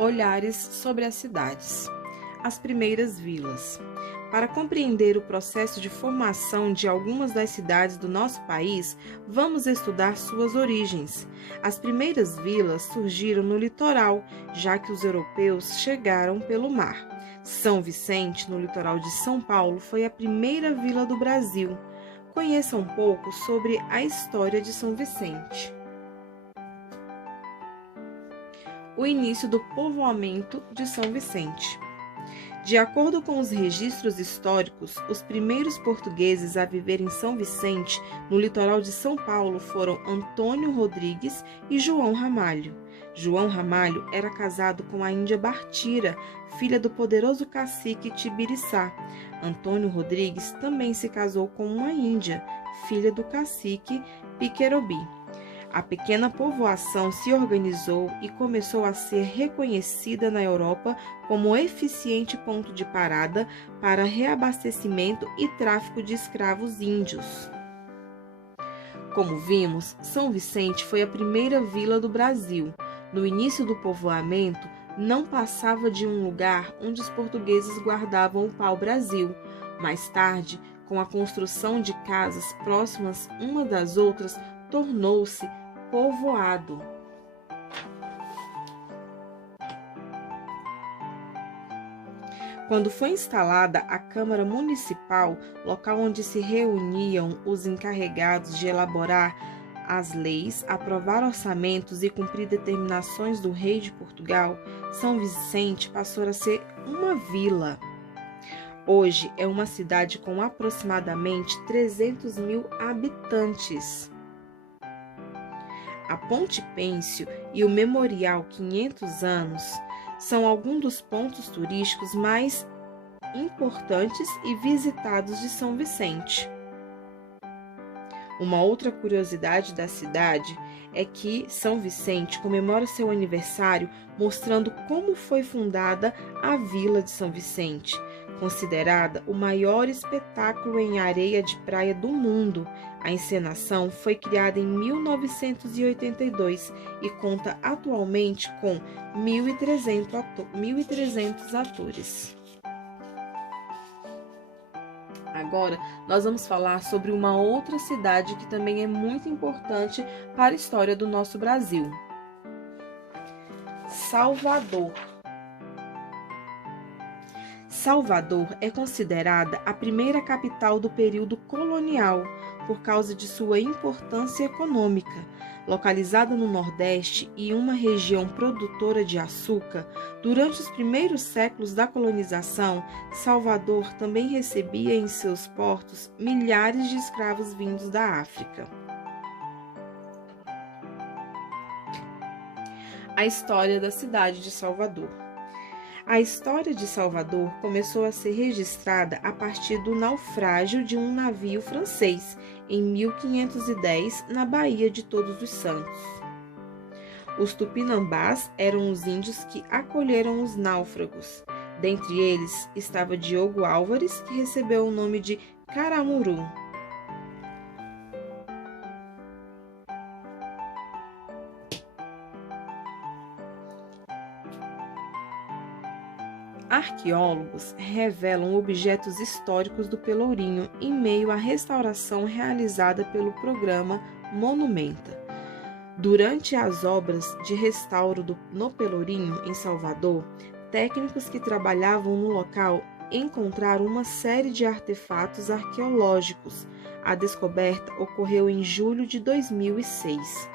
Olhares sobre as cidades. As primeiras vilas. Para compreender o processo de formação de algumas das cidades do nosso país, vamos estudar suas origens. As primeiras vilas surgiram no litoral, já que os europeus chegaram pelo mar. São Vicente, no litoral de São Paulo, foi a primeira vila do Brasil. Conheça um pouco sobre a história de São Vicente. O início do povoamento de São Vicente. De acordo com os registros históricos, os primeiros portugueses a viver em São Vicente, no litoral de São Paulo, foram Antônio Rodrigues e João Ramalho. João Ramalho era casado com a índia Bartira, filha do poderoso cacique Tibiriçá. Antônio Rodrigues também se casou com uma índia, filha do cacique Piquerobi. A pequena povoação se organizou e começou a ser reconhecida na Europa como eficiente ponto de parada para reabastecimento e tráfico de escravos índios. Como vimos, São Vicente foi a primeira vila do Brasil. No início do povoamento, não passava de um lugar onde os portugueses guardavam o pau-brasil. Mais tarde, com a construção de casas próximas uma das outras, tornou-se povoado. Quando foi instalada a Câmara Municipal, local onde se reuniam os encarregados de elaborar as leis, aprovar orçamentos e cumprir determinações do rei de Portugal, São Vicente passou a ser uma vila. Hoje é uma cidade com aproximadamente 300 mil habitantes. A Ponte Pênsil e o Memorial 500 anos são alguns dos pontos turísticos mais importantes e visitados de São Vicente. Uma outra curiosidade da cidade é que São Vicente comemora seu aniversário mostrando como foi fundada a Vila de São Vicente, considerada o maior espetáculo em areia de praia do mundo. A encenação foi criada em 1982 e conta atualmente com 1.300 atores. Agora, nós vamos falar sobre uma outra cidade que também é muito importante para a história do nosso Brasil. Salvador. Salvador é considerada a primeira capital do período colonial por causa de sua importância econômica. Localizada no Nordeste e uma região produtora de açúcar, durante os primeiros séculos da colonização, Salvador também recebia em seus portos milhares de escravos vindos da África. A história da cidade de Salvador. A história de Salvador começou a ser registrada a partir do naufrágio de um navio francês em 1510 na Baía de Todos os Santos. Os tupinambás eram os índios que acolheram os náufragos. Dentre eles estava Diogo Álvares, que recebeu o nome de Caramuru. Arqueólogos revelam objetos históricos do Pelourinho em meio à restauração realizada pelo programa Monumenta. Durante as obras de restauro no Pelourinho, em Salvador, técnicos que trabalhavam no local encontraram uma série de artefatos arqueológicos. A descoberta ocorreu em julho de 2006.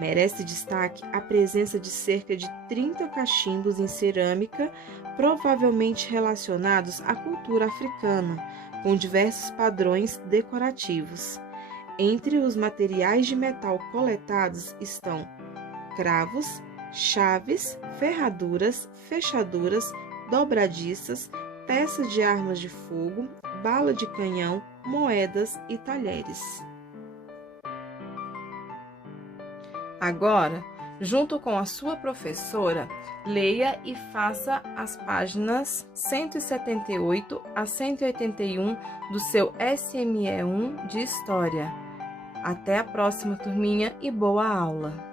Merece destaque a presença de cerca de 30 cachimbos em cerâmica, provavelmente relacionados à cultura africana, com diversos padrões decorativos. Entre os materiais de metal coletados estão cravos, chaves, ferraduras, fechaduras, dobradiças, peças de armas de fogo, bala de canhão, moedas e talheres. Agora, junto com a sua professora, leia e faça as páginas 178 a 181 do seu SME1 de História. Até a próxima, turminha, e boa aula!